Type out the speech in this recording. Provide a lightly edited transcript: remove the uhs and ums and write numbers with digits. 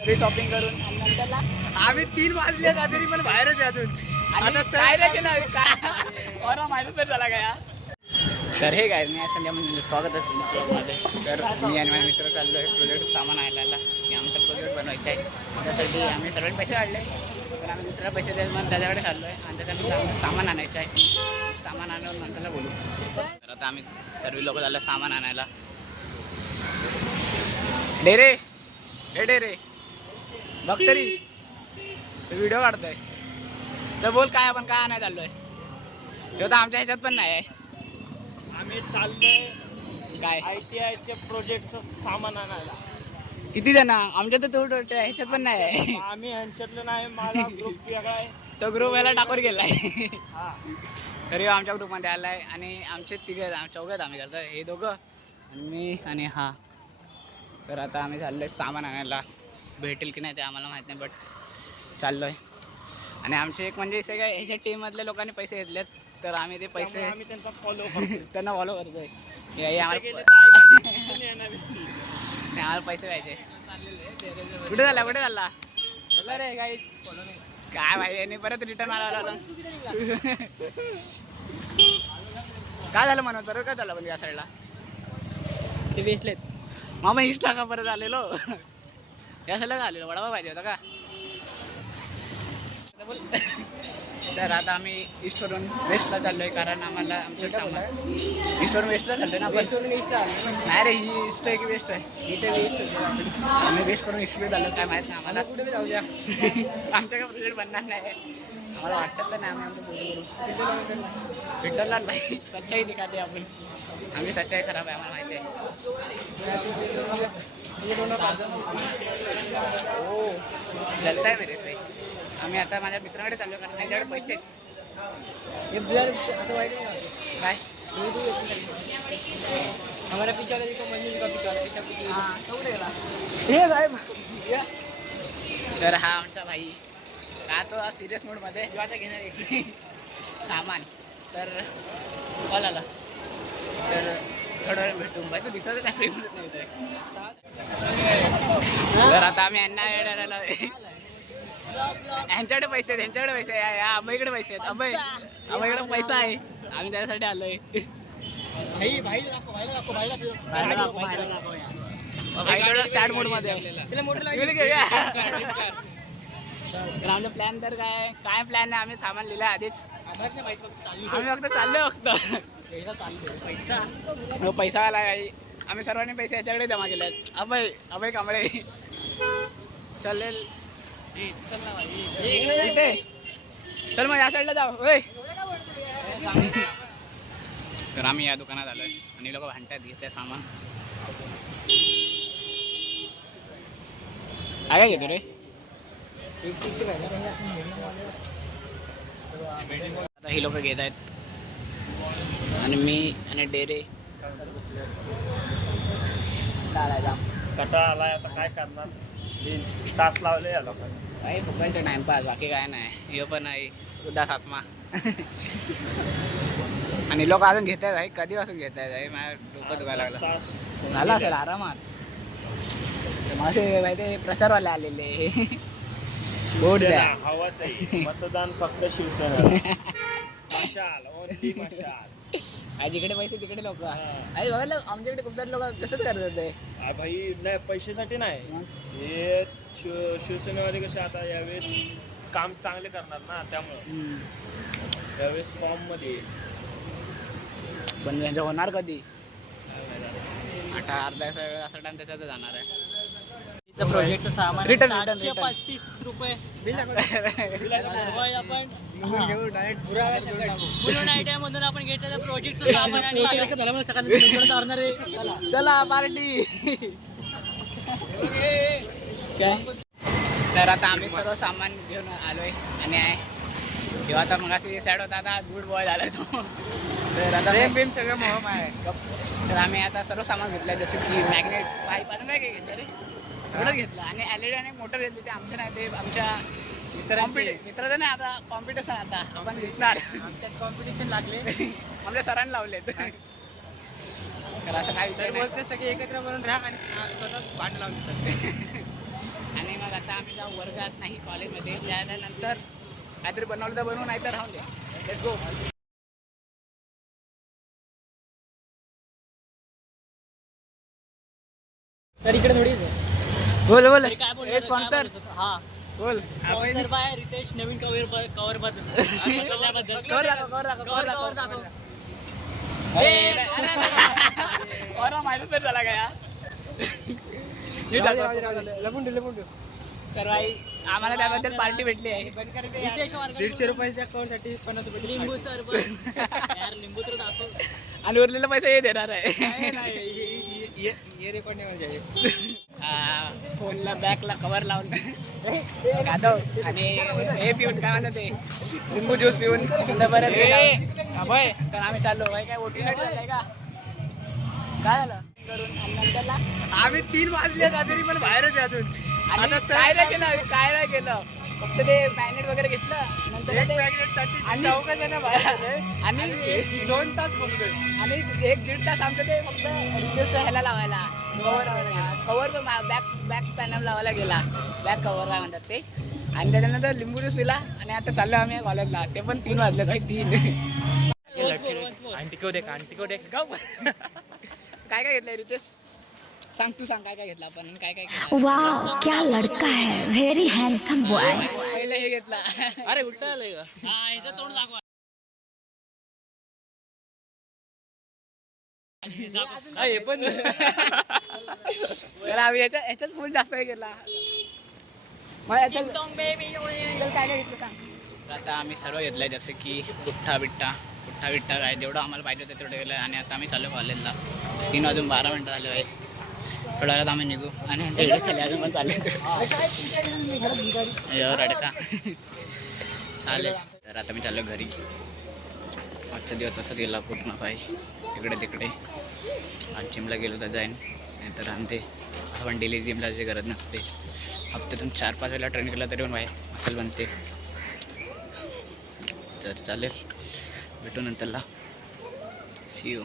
तरी शॉपिंग करून आणि नंतरला आम्ही 3 वाजले तरी पण बाहेरच आहे अजून. आता काय नाही केलं आम्ही काय और माहिती तर झाला काय. तर हे काय मी संध्या म्हणजे स्वागत असेल माझे. तर मी आणि माझे मित्र चाललो आहे प्रोजेक्ट सामान आणायला की आमचा प्रोजेक्ट बनवायचा आहे. त्यासाठी आम्ही सर्वांनी पैसे काढले तर आम्ही दुसऱ्या पैसे द्यायला म्हणून त्याच्याकडे चाललो आहे आणि त्याच्यानंतर आम्हाला सामान आणायचं आहे. सामान आणून नंतरला बोलू. तर आता आम्ही सर्व लोक झालं सामान आणायला. डेरे हे डेरे बघ तरी व्हिडिओ काढतोय तर बोल काय आपण काय आणायला चाललोय. हे तर आमच्या ह्याच्यात पण नाही आहे. आम्ही चाललोय काय ITIचे प्रोजेक्टचं सामान आणायला. किती जण आमच्या तर तो ह्याच्यात पण नाही आहे. आम्ही ह्यांच्यातलं नाही, माझा ग्रुप वेगळा आहे. तो ग्रुप याला टाकून गेलाय. हा तरी आमच्या ग्रुपमध्ये आलाय आणि आमचे तिघे चौघेत आम्ही करतो. हे दोघं आणि मी आणि हा. तर आता आम्ही चाललोय सामान आणायला. भेटेल की नाही ते आम्हाला माहीत नाही बट चाललोय. आणि आमचे एक म्हणजे सगळ्या ह्याच्या टीममधल्या लोकांनी पैसे घेतलेत तर आम्ही ते पैसे आम्ही त्यांचा फॉलो करतो. त्यांना फॉलो करतोय. हे आम्हाला आम्हाला पैसे पाहिजे. कुठे झाला कुठे झाला रे काही काय पाहिजे आणि परत रिटर्न मारायला आलो. काय झालं म्हणून परत काय झालं म्हणजे या साईडला ते वेचलेत. मामा इष्टला का परत आलेलो. या साईडला आलेलो वडापाव पाहिजे होता का. तर आता आम्ही ईस्टवरून वेस्टला चाललोय कारण आम्हाला आमचं सामान ईस्टवरून वेस्टला चाललोय ना आपण. नाही रे ही ईस्ट आहे की वेस्ट आहे. इथे वेस्ट आम्ही वेस्ट करून ईस्टला चाललो काय माहीत नाही आम्हाला. कुठे जाऊया आमच्या काय प्रोजेक्ट बनणार नाही आम्हाला वाटत तर नाही. आम्ही आमचं विठ्ठलला नाही सच्चाई दिखाते आपण. आम्ही सच्चाई खराब आहे आम्हाला माहिती आहे. हो जलताय मेरे ताई. आम्ही आता माझ्या मित्राकडे चाललो कारण त्यांच्याकडे पैसे असं वाईट नाही काय आम्हाला पिचारा हे साहेब. तर हा आमचा भाई का तो सिरियस मूडमध्ये घेणार आहे सामान. तर कॉल आला तर थोडं वेळ भेटू भाई. तो दिसत नाही फ्रीमध्ये नाही. तर आता आम्ही यांना यांच्याकडे पैसे आहेत यांच्याकडे पैसे आहे. या अभयकडे पैसे आहेत. अभयकडे पैसा आहे आम्ही त्यासाठी आलोय. भाईकडे सॅड मूड मध्ये तर आमचा प्लॅन तर काय प्लॅन नाही. आम्ही सामान लिहिलं आधीच. आम्ही फक्त चाललोय फक्त पैसा आला काही. आम्ही सर्वांनी पैसे याच्याकडे जमा केले आहेत. अभय कांबळे चालेल चल मग या साईडला जाऊ. तर आम्ही या दुकानात आलोय आणि लोक भांडतात घेते सामान. काय घेतो रे. आता ही लोक घेत आहेत आणि मी आणि डेरे कटा आलाय आता काय करणार. 3 तास लावले या लोकांनी. काही फुकटचं टाइमपास बाकी काय नाही. हे पण आहे उदास आत्मा. आणि लोक अजून घेत आहेत भाई. कधीपासून घेत आहेत माझ्या डोकं दुखायला लागलं. झालं असेल आरामात. माझे माहिती प्रचारवाले आलेले. वोट द्या. हवाच आहे मतदान फक्त शिवसेना. मशाल ओनली मशाल. जिकडे पैसे तिकडे लोक. अरे बघा आमच्याकडे खूप सारे लोक तसंच करत होते. भाई नाही पैशासाठी नाही. हे शिवसेनेवाले कसे आता यावेळेस काम चांगले करणार ना त्यामुळं यावेळेस फॉर्म मध्ये. पण त्यांचं होणार कधी. आता अर्धा असा टाइम त्याच्यात जाणार आहे. प्रोजेक्टचं सामान रिटर्न 735 रुपये आपण म्हणून ITI मधून आपण घेतलेलं प्रोजेक्टचं सामान. आणि चला पार्टी. काय तर आता आम्ही सर्व सामान घेऊन आलोय आणि तेव्हा आता मग सॅड होता आता गुड बॉय झाला तो. तर आता बेम सगळं मोहम आहे. तर आम्ही आता सर्व सामान घेतलंय जसं की मॅग्नेट पाईप आणि काय घेतलं रे एवढंच घेतलं. आणि LED आणि मोटर घेतली. ते आमच्या नाही ते आमच्या मित्राचं नाही. आता कॉम्पिटिशन आता आपण घेतणार. कॉम्पिटिशन लागले आमच्या सरांनी लावलेत. तर असं काय विषय नाही. सगळे एकत्र म्हणून राहा आणि स्वतः भांड लावून आणि मग आता आम्ही जाऊ वर्गात नाही कॉलेजमध्ये, त्यानंतर काहीतरी बनवलं तर बनवू, नाही तर राहून द्या. Let's go. तर इकडे थोडी बोल बोल. तरी काय बोलणार, ए स्पॉन्सर काय बोलत होता? हा बोल. Sponsor by Ritesh Naveen cover बद्दल मसाल्याबद्दल. कवर दाखव. माहितीच नाही झाला काय. तर भाई आम्हाला त्याबद्दल पार्टी भेटली आहे. रितेश वारकर 150 रुपयाच्या अकाउंटसाठी 50 रुपये लिंबू सरबत. यार लिंबू तर दाखव. आणि उरलेला पैसा हे देणार आहे. ये रेकॉर्ड नाही म्हणजे फोनला बॅकला कवर लावून गादव आणि हे पिऊन काय म्हणतात ते लिंबू ज्यूस पिऊन सुद्धा बरं. तर आम्ही चाललो भाई. काय वोटिंगसाठी झालंय का, काय झालं करून आणि नंतरला आम्ही 3 वाजले तरी पण बाहेरच आहे अजून. आणि काय नाही केलं फक्त ते मॅग्नेट वगैरे घेतलं नंतर एक ते- मॅग्नेटसाठी आणि- 4 जण बाहेर आले आणि 2 तास घुमलोय. आणि 1-1.5 तास आमचं ते फक्त रिचार्ज ह्याला लावायला कवर बॅक पॅनल लावायला गेला. बॅक कवर काय म्हणतात ते. आणि त्याच्यानंतर लिंबू ज्यूस पिला आणि आता चाललो आम्ही कॉलेजला. ते पण 3 वाजले भाई. 3 आंटी को देख काय घेतलंय रितेश, सांग तू सांग काय घेतलं आपण आणि काय केलं. वाह क्या लड़का है, वेरी हैंडसम बॉय. पहिलं हे घेतला. अरे उलटा आलंय का. हा ह्याचं तोंड दाखवा. हे पण तर आम्ही ह्याच्यात फुल जास्त हे केला. मग याच्यात काय काय घेतलं सांग. तर आता आम्ही सर्व घेतलंय जसं की पुठ्ठा बिट्टा काय जेवढं आम्हाला पाहिजे होतं तेवढं गेलं. आणि आता आम्ही चाललो कॉलेजला. 3 वाजून 12 मिनटं झाले आहे. थोड्या वेळात आम्ही निघू आणि इकडे चालले अजून पण चालले रडका चालेल. तर आता मी चाललो घरी. आजचा दिवस असा गेला पूर्ण पाय इकडे तिकडे. आज जिमला गेलो तर जाईन, नाही तर राहते. आपण डेली जिमला जे गरज नसते. हप्त्यातून 4-5 वेळेला ट्रेन केला तरी पण बाय असेल बनते. तर चालेल, भेटू नंतरला. C you.